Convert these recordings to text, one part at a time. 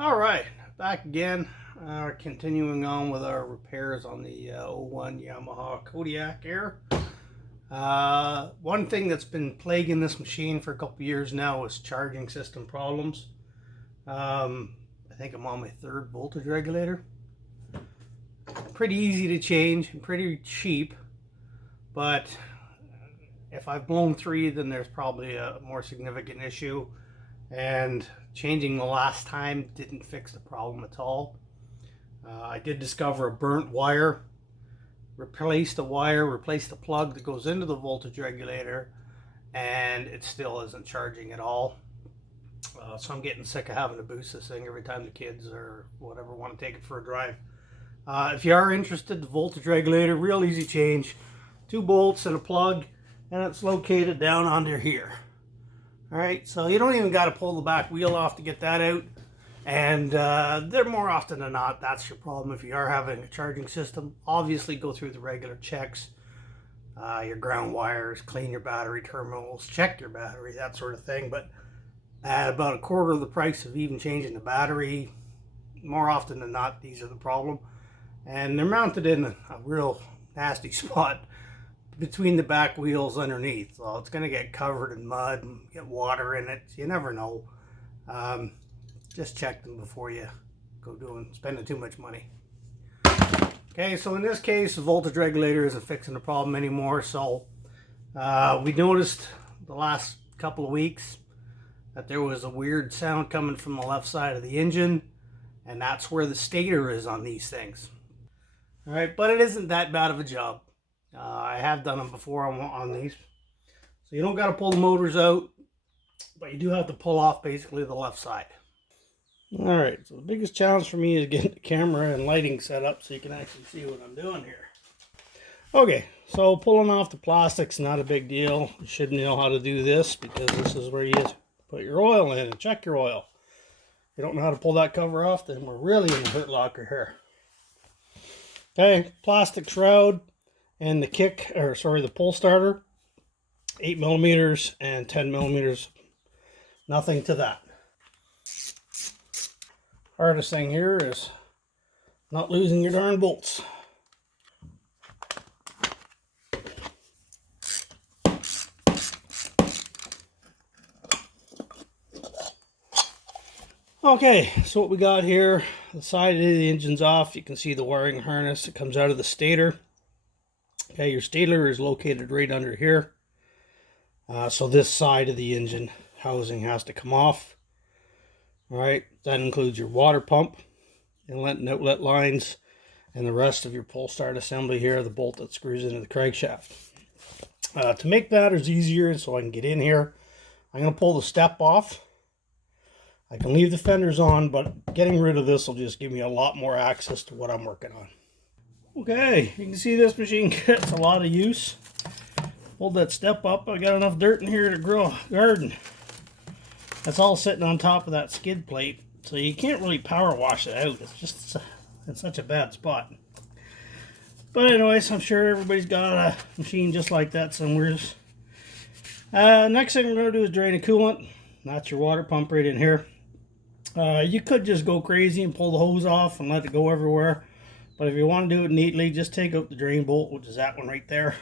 All right, back again. Continuing on with our repairs on the '01 Yamaha Kodiak here. One thing that's been plaguing this machine for a couple years now is charging system problems. I think I'm on my third voltage regulator. Pretty easy to change and pretty cheap, but if I've blown three, then there's probably a more significant issue, and changing the last time didn't fix the problem at all. I did discover a burnt wire, replaced the wire, replaced the plug that goes into the voltage regulator, and it still isn't charging at all. So I'm getting sick of having to boost this thing every time the kids or whatever want to take it for a drive. If you are interested, the voltage regulator, real easy change. 2 bolts and a plug, and it's located down under here. Alright, so you don't even got to pull the back wheel off to get that out. And they're more often than not, that's your problem if you are having a charging system. Obviously go through the regular checks. Your ground wires, clean your battery terminals, check your battery, that sort of thing. But at about a quarter of the price of even changing the battery, more often than not, these are the problem. And they're mounted in a real nasty spot between the back wheels underneath, so it's going to get covered in mud and get water in it. You never know. Just check them before you go spending too much money. Okay, so in this case, the voltage regulator isn't fixing the problem anymore. So we noticed the last couple of weeks that there was a weird sound coming from the left side of the engine, and that's where the stator is on these things. All right, but it isn't that bad of a job. I have done them before on these. So you don't got to pull the motors out, but you do have to pull off basically the left side. Alright, so the biggest challenge for me is getting the camera and lighting set up so you can actually see what I'm doing here. Okay, so pulling off the plastic's not a big deal. You should know how to do this because this is where you put your oil in and check your oil. If you don't know how to pull that cover off, then we're really in the hurt locker here. Okay, plastic shroud. And the pull starter, 8 millimeters and 10 millimeters, nothing to that. Hardest thing here is not losing your darn bolts. Okay, so what we got here, the side of the engine's off. You can see the wiring harness that comes out of the stator. Okay, your stator is located right under here. So this side of the engine housing has to come off. Alright, that includes your water pump, inlet and outlet lines, and the rest of your pull start assembly here, the bolt that screws into the crankshaft. To make matters easier, so I can get in here, I'm going to pull the step off. I can leave the fenders on, but getting rid of this will just give me a lot more access to what I'm working on. Okay, you can see this machine gets a lot of use. Hold that step up. I got enough dirt in here to grow a garden. That's all sitting on top of that skid plate, so you can't really power wash it out. It's just in such a bad spot. But anyways, I'm sure everybody's got a machine just like that somewhere. Next thing we're going to do is drain a coolant. That's your water pump right in here. You could just go crazy and pull the hose off and let it go everywhere. But if you want to do it neatly, just take out the drain bolt, which is that one right there.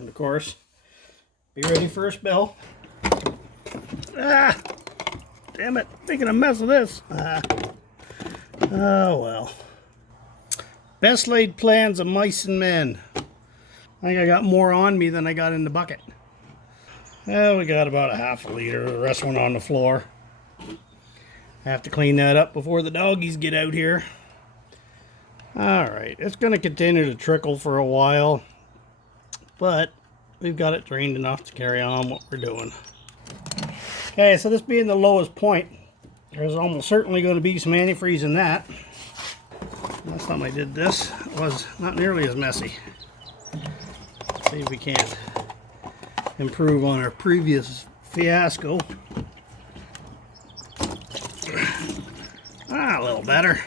And of course, be ready for a spill. Ah! Damn it, making a mess of this. Oh well. Best laid plans of mice and men. I think I got more on me than I got in the bucket. Well, we got about a half a liter. The rest went on the floor. I have to clean that up before the doggies get out here. Alright, it's going to continue to trickle for a while, but we've got it drained enough to carry on what we're doing. Okay, so this being the lowest point, there's almost certainly going to be some antifreeze in that. Last time I did this, it was not nearly as messy. Let's see if we can't improve on our previous fiasco. A little better.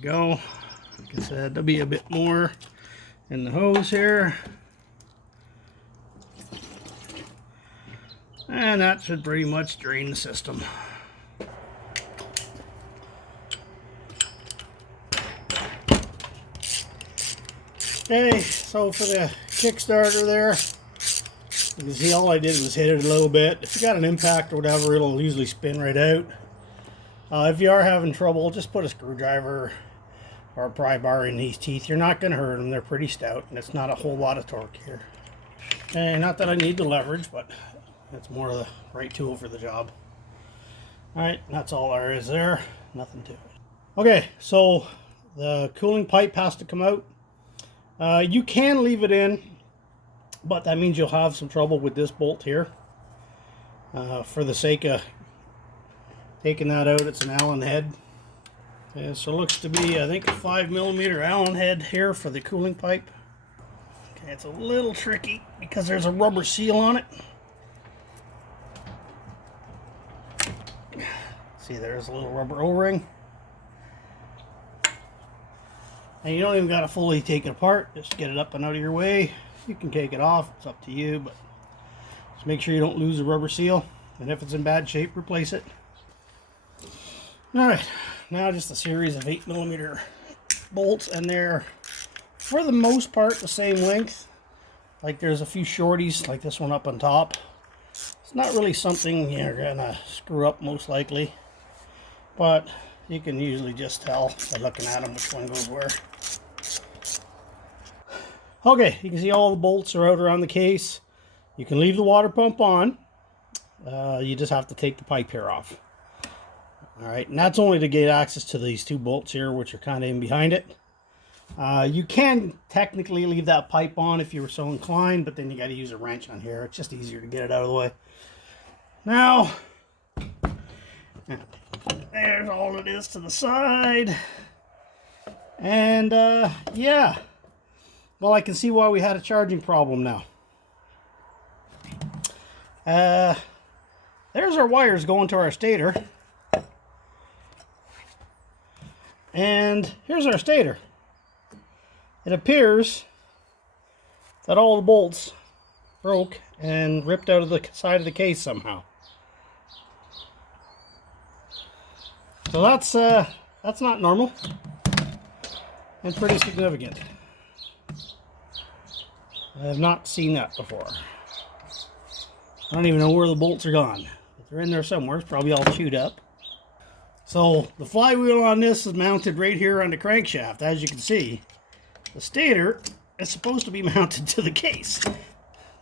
we go. Like I said, there'll be a bit more in the hose here. And that should pretty much drain the system. Okay, so for the Kickstarter there, you can see all I did was hit it a little bit. If you got an impact or whatever, it'll usually spin right out. If you are having trouble, just put a screwdriver or a pry bar in these teeth. You're not going to hurt them. They're pretty stout, and it's not a whole lot of torque here. And not that I need the leverage, but it's more of the right tool for the job. Alright, that's all there is there. Nothing to it. Okay, so the cooling pipe has to come out. You can leave it in, but that means you'll have some trouble with this bolt here. For the sake of taking that out, it's an Allen head. Okay, so it looks to be, I think, a 5mm Allen head here for the cooling pipe. Okay, it's a little tricky because there's a rubber seal on it. See, there's a little rubber O-ring. And you don't even got to fully take it apart. Just get it up and out of your way. You can take it off. It's up to you, but just make sure you don't lose the rubber seal. And if it's in bad shape, replace it. Alright, now just a series of 8mm bolts, and they're, for the most part, the same length. Like there's a few shorties, like this one up on top. It's not really something you're gonna screw up most likely, but you can usually just tell by looking at them which one goes where. Okay, you can see all the bolts are out around the case. You can leave the water pump on. You just have to take the pipe here off. Alright, and that's only to get access to these two bolts here, which are kind of in behind it. You can technically leave that pipe on if you were so inclined, but then you got to use a wrench on here. It's just easier to get it out of the way. Now, there's all it is to the side. And, yeah. Well, I can see why we had a charging problem now. There's our wires going to our stator. And here's our stator. It appears that all the bolts broke and ripped out of the side of the case somehow. So that's not normal and pretty significant. I have not seen that before. I don't even know where the bolts are gone. But they're in there somewhere. It's probably all chewed up. So the flywheel on this is mounted right here on the crankshaft. As you can see, the stator is supposed to be mounted to the case,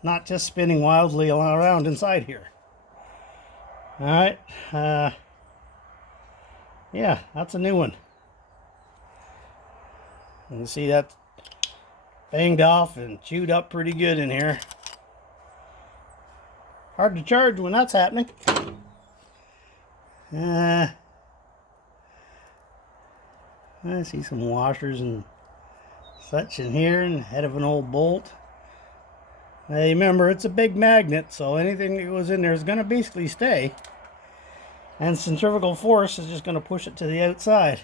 not just spinning wildly around inside here. Alright, yeah, that's a new one. You can see that's banged off and chewed up pretty good in here. Hard to charge when that's happening. I see some washers and such in here and the head of an old bolt. Now remember, it's a big magnet, so anything that goes in there is going to basically stay. And centrifugal force is just going to push it to the outside.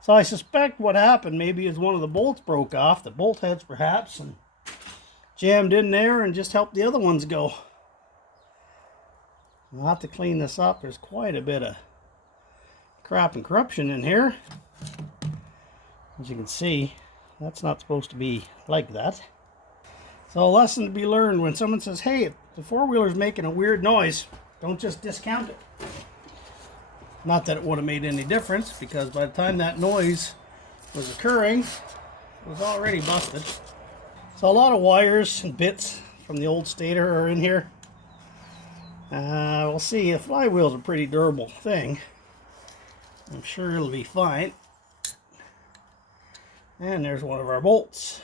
So I suspect what happened maybe is one of the bolts broke off, the bolt heads perhaps, and jammed in there and just helped the other ones go. I'll have to clean this up. There's quite a bit of crap and corruption in here. As you can see, that's not supposed to be like that. So a lesson to be learned: when someone says, hey, the four-wheeler's making a weird noise, don't just discount it. Not that it would have made any difference, because by the time that noise was occurring, it was already busted. So a lot of wires and bits from the old stator are in here. We'll see. The flywheel's a pretty durable thing. I'm sure it'll be fine. And there's one of our bolts.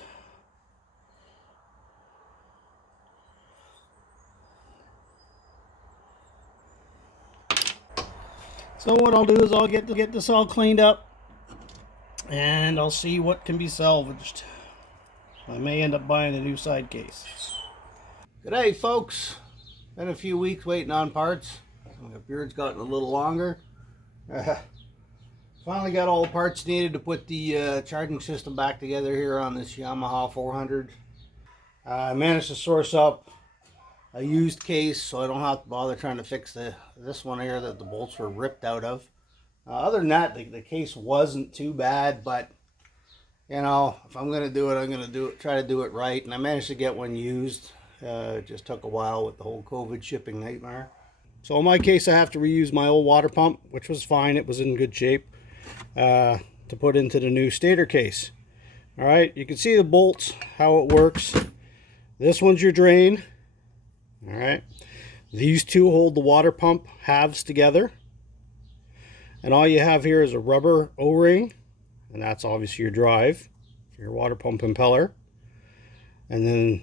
So what I'll do is I'll get this all cleaned up, and I'll see what can be salvaged. I may end up buying a new side case. G'day folks. Been a few weeks waiting on parts. My beard's gotten a little longer. Finally got all the parts needed to put the charging system back together here on this Yamaha 400. I managed to source up a used case so I don't have to bother trying to fix this one here that the bolts were ripped out of. Other than that, the case wasn't too bad, but you know, if I'm gonna do it, I'm gonna try to do it right. And I managed to get one used. It just took a while with the whole COVID shipping nightmare. So in my case, I have to reuse my old water pump, which was fine. It was in good shape, to put into the new stator case. All right, you can see the bolts, how it works. This one's your drain. All right, these two hold the water pump halves together. And all you have here is a rubber O-ring, and that's obviously your drive for your water pump impeller. And then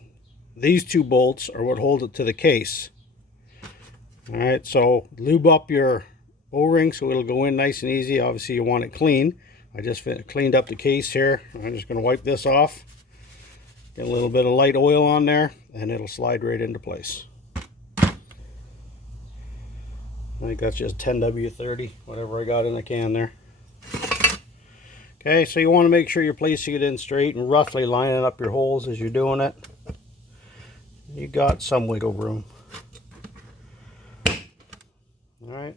these two bolts are what hold it to the case. All right, so lube up your O-ring so it'll go in nice and easy. Obviously you want it clean. I just cleaned up the case here. I'm just going to wipe this off. Get a little bit of light oil on there and it'll slide right into place. I think that's just 10W30, whatever I got in the can there. Okay, so you want to make sure you're placing it in straight and roughly lining up your holes as you're doing it. You got some wiggle room. Alright.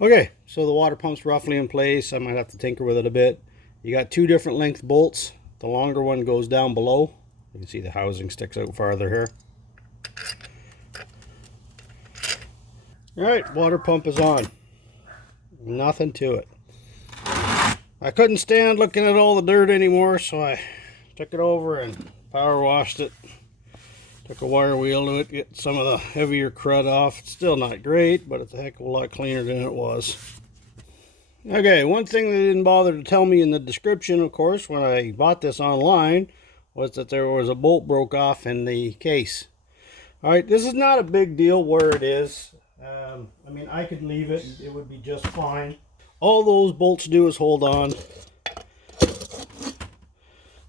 Okay, so the water pump's roughly in place. I might have to tinker with it a bit. You got two different length bolts. The longer one goes down below. You can see the housing sticks out farther here. Alright, water pump is on. Nothing to it. I couldn't stand looking at all the dirt anymore, so I took it over and power washed it. Took a wire wheel to it, get some of the heavier crud off. It's still not great, but it's a heck of a lot cleaner than it was. Okay, one thing they didn't bother to tell me in the description, of course, when I bought this online, was that there was a bolt broke off in the case. Alright, this is not a big deal where it is. I mean, I could leave it, it would be just fine. All those bolts do is hold on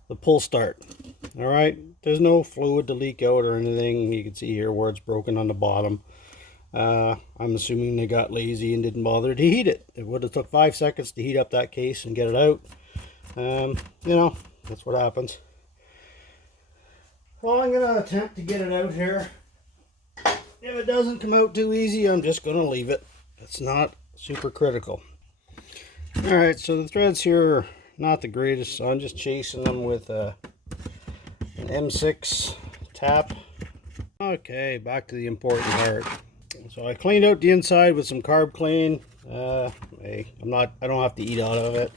the pull start. Alright, there's no fluid to leak out or anything. You can see here where it's broken on the bottom. I'm assuming they got lazy and didn't bother to heat it. It would have took 5 seconds to heat up that case and get it out. You know, that's what happens. So I'm going to attempt to get it out here. If it doesn't come out too easy, I'm just going to leave it. It's not super critical. Alright, so the threads here are not the greatest, so I'm just chasing them with an M6 tap. Okay, back to the important part. So I cleaned out the inside with some carb clean. I don't have to eat out of it.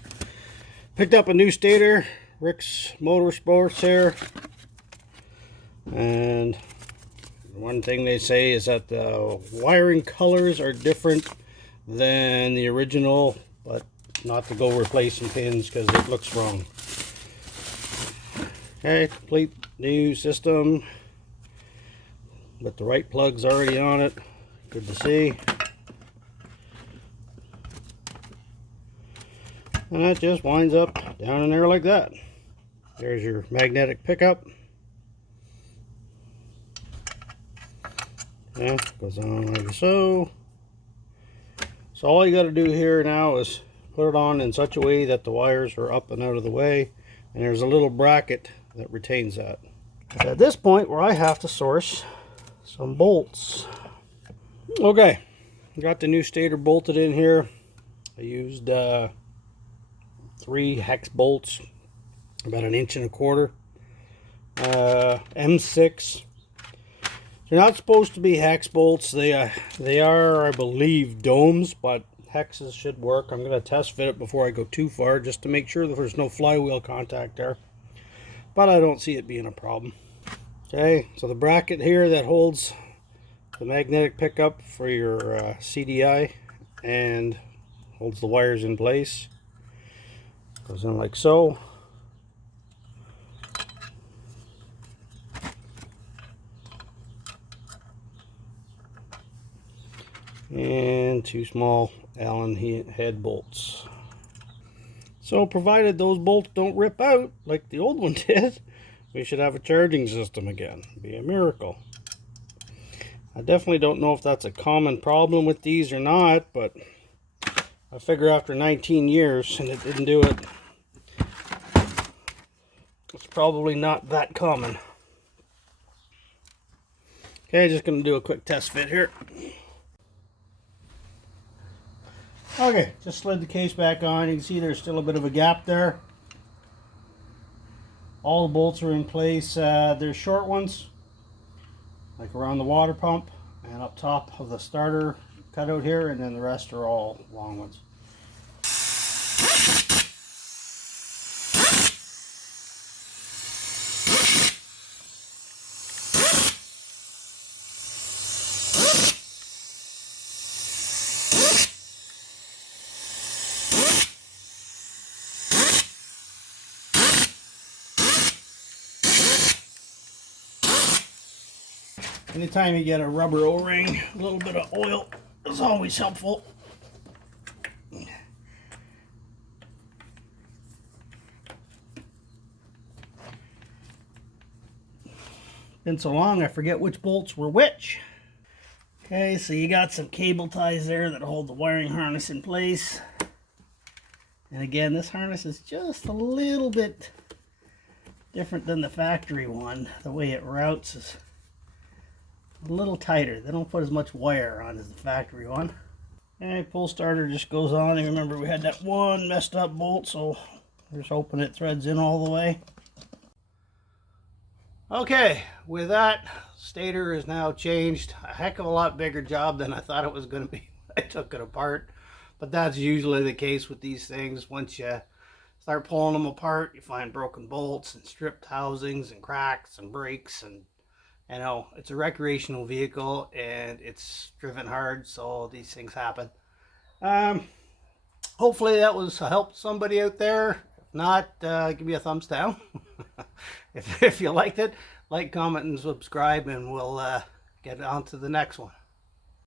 Picked up a new stator, Rick's Motorsports here. And one thing they say is that the wiring colors are different than the original, but not to go replacing pins because it looks wrong. Okay, complete new system with the right plugs already on it. Good to see. And that just winds up down in there like that. There's your magnetic pickup. Yeah, goes on like so. So all you got to do here now is put it on in such a way that the wires are up and out of the way, and there's a little bracket that retains that. It's at this point where I have to source some bolts. Okay, got the new stator bolted in here. I used 3 hex bolts, about 1 1/4 inch. M6. They're not supposed to be hex bolts. They are, I believe, domes, but hexes should work. I'm going to test fit it before I go too far, just to make sure that there's no flywheel contact there. But I don't see it being a problem. Okay, so the bracket here that holds the magnetic pickup for your CDI and holds the wires in place goes in like so. And 2 small Allen head bolts. So provided those bolts don't rip out like the old one did, we should have a charging system again. It'd be a miracle. I definitely don't know if that's a common problem with these or not, but I figure after 19 years and it didn't do it, it's probably not that common. Okay, just going to do a quick test fit here. Okay, just slid the case back on. You can see there's still a bit of a gap there. All the bolts are in place. There's short ones, like around the water pump and up top of the starter cutout here, and then the rest are all long ones. Anytime you get a rubber O-ring, a little bit of oil is always helpful. Been so long I forget which bolts were which. Okay, so you got some cable ties there that hold the wiring harness in place. And again, this harness is just a little bit different than the factory one. The way it routes is a little tighter. They don't put as much wire on as the factory one. Okay, pull starter just goes on. And remember, we had that one messed up bolt, so we're just hoping it threads in all the way. Okay, with that, stator is now changed. A heck of a lot bigger job than I thought it was going to be when I took it apart. But that's usually the case with these things. Once you start pulling them apart, you find broken bolts and stripped housings and cracks and breaks, and you know, it's a recreational vehicle and it's driven hard, so these things happen. Hopefully that was helped somebody out there. If not, give me a thumbs down. if you liked it, like, comment, and subscribe, and we'll get on to the next one.